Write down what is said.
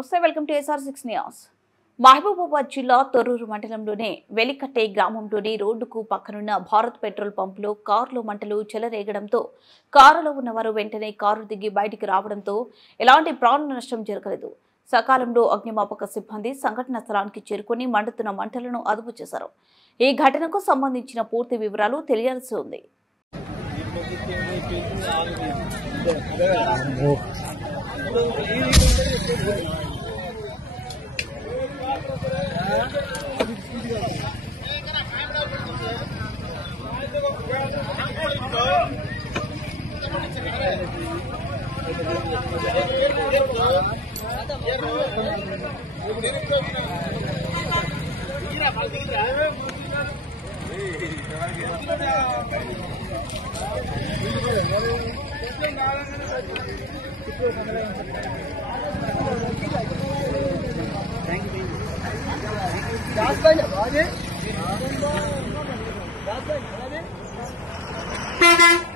నమస్తే welcome to SR6 news. Mahabubabad జిల్లా తొర్రూరు మండలంలోని వెలికట్టే గ్రామంలోని రోడ్డుకు పక్కనున్న భారత్ పెట్రోల్ పంపులో కారులో మంటలు చెలరేగడంతో కారులో ఉన్నవారు వెంటనే కారు దిగి బయటికి రావడంతో ఎలాంటి ప్రాణ నష్టం జరగలేదు. సకాలంలో అగ్నిమాపక సిబ్బంది సంఘటన స్థలానికి చేరుకుని మండుతున్న మంటలను అదుపు చేశారు. ఈ ఘటనకు సంబంధించిన పూర్తి వివరాలు తెలియాల్సి ఉంది. That's